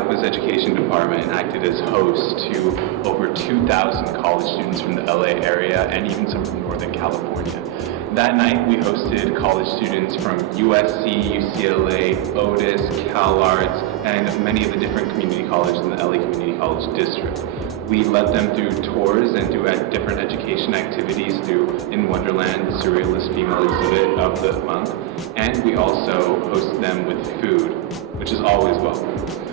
LACMA's education department acted as host to over 2,000 college students from the LA area and even some from Northern California. That night, we hosted college students from USC, UCLA, Otis, CalArts, and many of the different community colleges in the LA Community College District. We led them through tours and through different education activities through In Wonderland, the Surrealist Female Exhibit of the month, and we also hosted them with food, which is always welcome.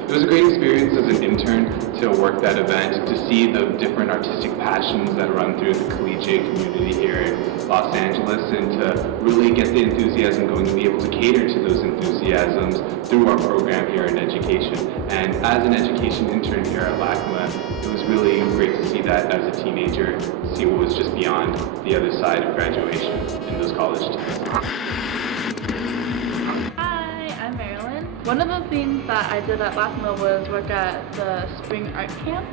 It was a great experience as an intern to work that event, to see the different artistic passions that run through the collegiate community here in Los Angeles, and to really get the enthusiasm going and be able to cater to those enthusiasms through our program here in education. And as an education intern here at LACMA, it was really great to see that as a teenager, see what was just beyond the other side of graduation in those college days. One of the things that I did at LACMA was work at the Spring Art Camp.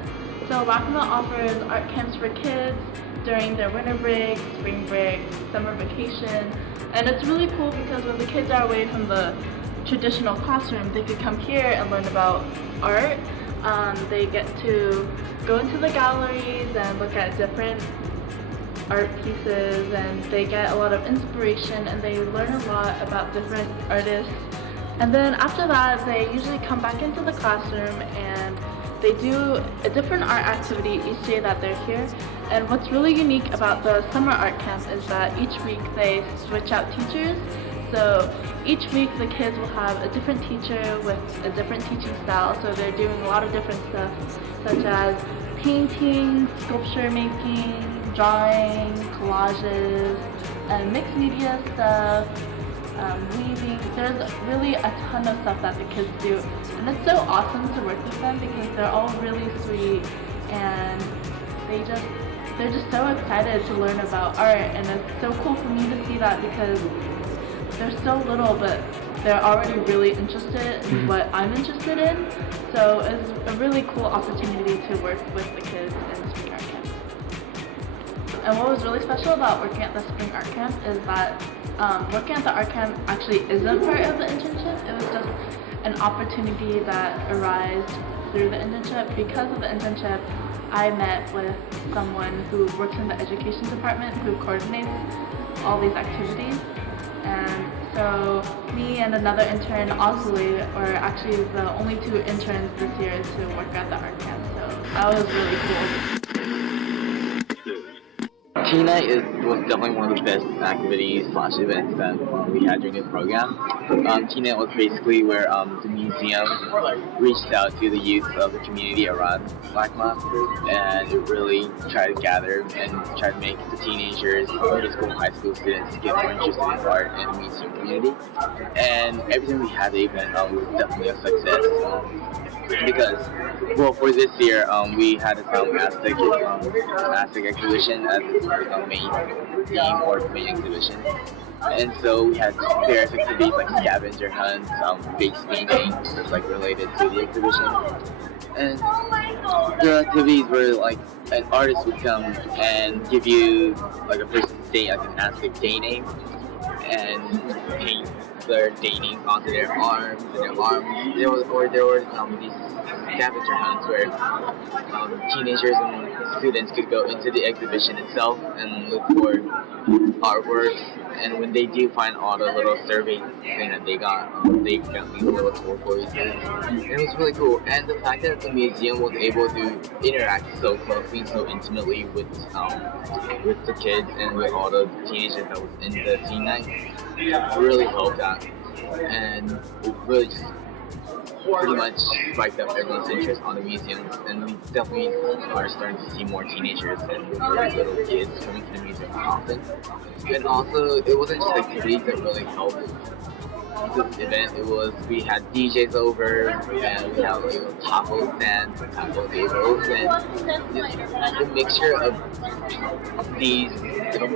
So LACMA offers art camps for kids during their winter break, spring break, summer vacation. And it's really cool because when the kids are away from the traditional classroom, they could come here and learn about art. They get to go into the galleries and look at different art pieces, and they get a lot of inspiration and they learn a lot about different artists. And then after that, they usually come back into the classroom and they do a different art activity each day that they're here. And what's really unique about the summer art camp is that each week they switch out teachers. So each week the kids will have a different teacher with a different teaching style. So they're doing a lot of different stuff, such as painting, sculpture making, drawing, collages, and mixed media stuff. Weaving. There's really a ton of stuff that the kids do, and it's so awesome to work with them because they're all really sweet and they're just so excited to learn about art. And it's so cool for me to see that because they're so little but they're already really interested in what I'm interested in. So it's a really cool opportunity to work with the kids in Spring Art Camp. And what was really special about working at the Spring Art Camp is that working at the art camp actually isn't part of the internship. It was just an opportunity that arose through the internship. Because of the internship, I met with someone who works in the education department who coordinates all these activities. And so me and another intern, Ozzy, were actually the only two interns this year to work at the art camp. So that was really cool. Teen Night was definitely one of the best activities / events that we had during the program. Teen Night was basically where the museum reached out to the youth of the community around LACMA, and it really tried to gather and try to make the teenagers, middle school and high school students get more interested in art and the museum community. And every time we had the event, was definitely a success. Because, well, for this year, we had a Aztec exhibition as the main theme or main exhibition. And so we had various activities like scavenger hunts, face painting, just like related to the exhibition. And the activities were like an artist would come and give you like a person's day, like an Aztec day name, and paint their day names onto their arms and their arms. There were these scavenger hunts where teenagers and students could go into the exhibition itself and look for artworks. And when they do find all the little survey thing that they got these little toys. And it was really cool. And the fact that the museum was able to interact so closely, so intimately with the kids and with all the teenagers that was in the teen night really helped out. And it really just pretty much spiked up everyone's interest on the museum, and we definitely are starting to see more teenagers and little kids coming to the museum often. And also, it wasn't just activities that really helped this event. We had DJs over, and we had like taco stands, taco tables, and the mixture of these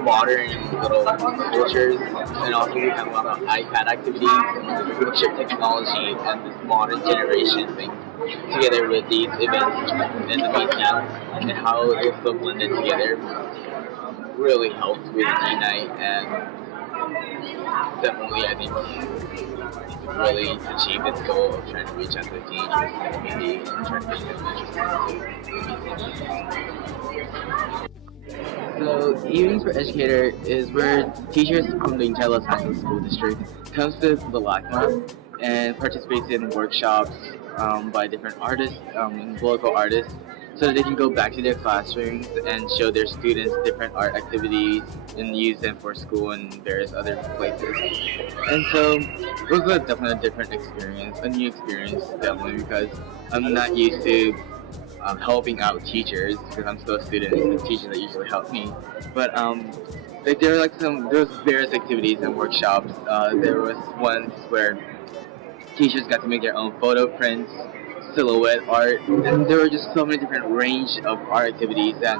modern little cultures, and also we had a lot of iPad activities and the mixture of technology and this modern generation thing together with these events in the museum, and how it was so blended together really helped with teen night. And definitely, I think, really achieved its goal of trying to reach out to the teenagers in the community and trying to make them interested. So Evenings for Educator is where teachers from the entire Los Angeles School District comes to the LACMA and participates in workshops by different artists, local artists, so that they can go back to their classrooms and show their students different art activities and use them for school and various other places. And so it was definitely a different experience, a new experience definitely, because I'm not used to helping out teachers because I'm still a student and the teachers that usually help me. But like there was various activities and workshops. There was ones where teachers got to make their own photo prints, silhouette art, and there were just so many different range of art activities that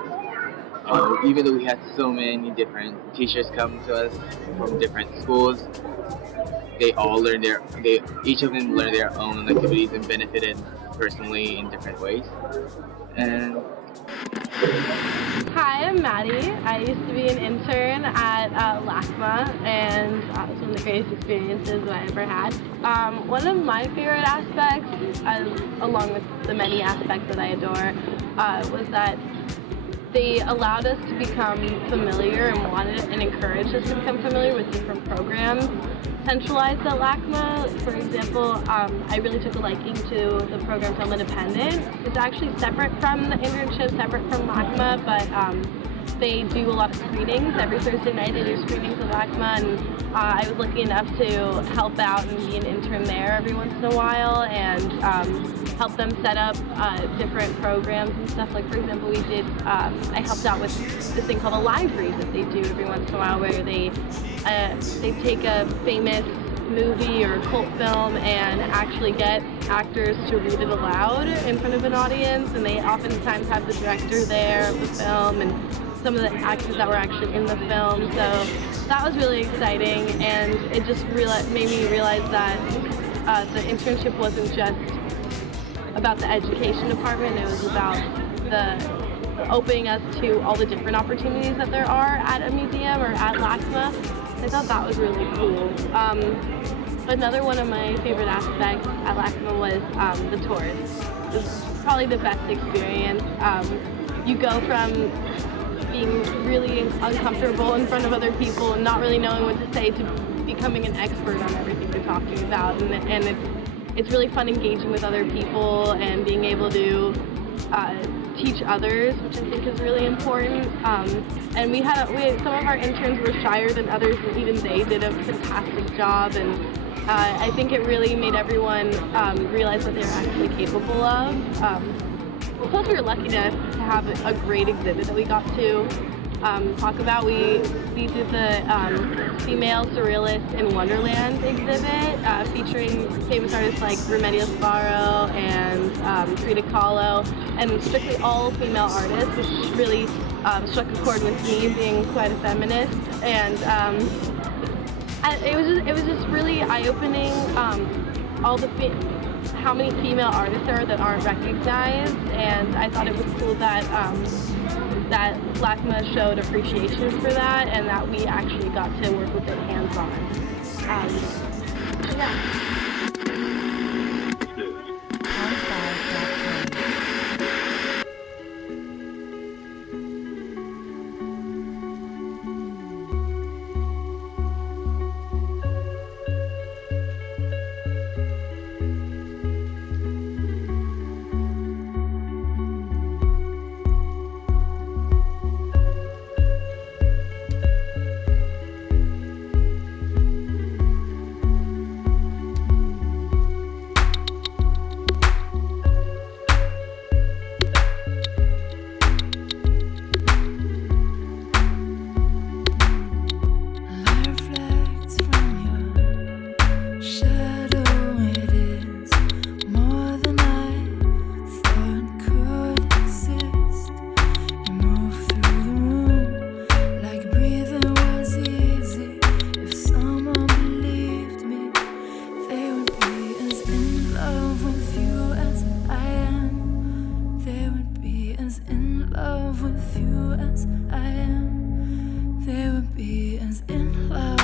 even though we had so many different teachers come to us from different schools, each of them learned their own activities and benefited personally in different ways. And hi, I'm Maddie. I used to be an intern at LACMA, and it was one of the greatest experiences that I ever had. One of my favorite aspects, along with the many aspects that I adore, was that they allowed us to become familiar and wanted and encouraged us to become familiar with different programs centralized at LACMA. For example, I really took a liking to the program Film Independent. It's actually separate from the internship, separate from LACMA, but they do a lot of screenings. Every Thursday night they do screenings at LACMA, and I was lucky enough to help out and be an intern there every once in a while and help them set up different programs and stuff. Like, for example, I helped out with this thing called a live read that they do every once in a while, where they take a famous movie or cult film and actually get actors to read it aloud in front of an audience, and they oftentimes have the director there of the film and some of the actors that were actually in the film. So that was really exciting, and it just made me realize that the internship wasn't just about the education department, it was about the opening us to all the different opportunities that there are at a museum or at LACMA. I thought that was really cool. Another one of my favorite aspects at LACMA was the tours. It was probably the best experience. You go from being really uncomfortable in front of other people and not really knowing what to say to becoming an expert on everything you're talking about, and it's really fun engaging with other people and being able to teach others, which I think is really important. And we had some of our interns were shyer than others, and even they did a fantastic job. And I think it really made everyone realize what they were actually capable of. Plus, we were lucky to have a great exhibit that we got to talk about. We did the Female Surrealist in Wonderland exhibit featuring famous artists like Remedios Varo and Frida Kahlo, and strictly all female artists, which really struck a chord with me, being quite a feminist. And it was just really eye-opening. How many female artists there are that aren't recognized, and I thought it was cool that that LACMA showed appreciation for that, and that we actually got to work with it hands-on. Yeah. With you as I am, they would be as in love.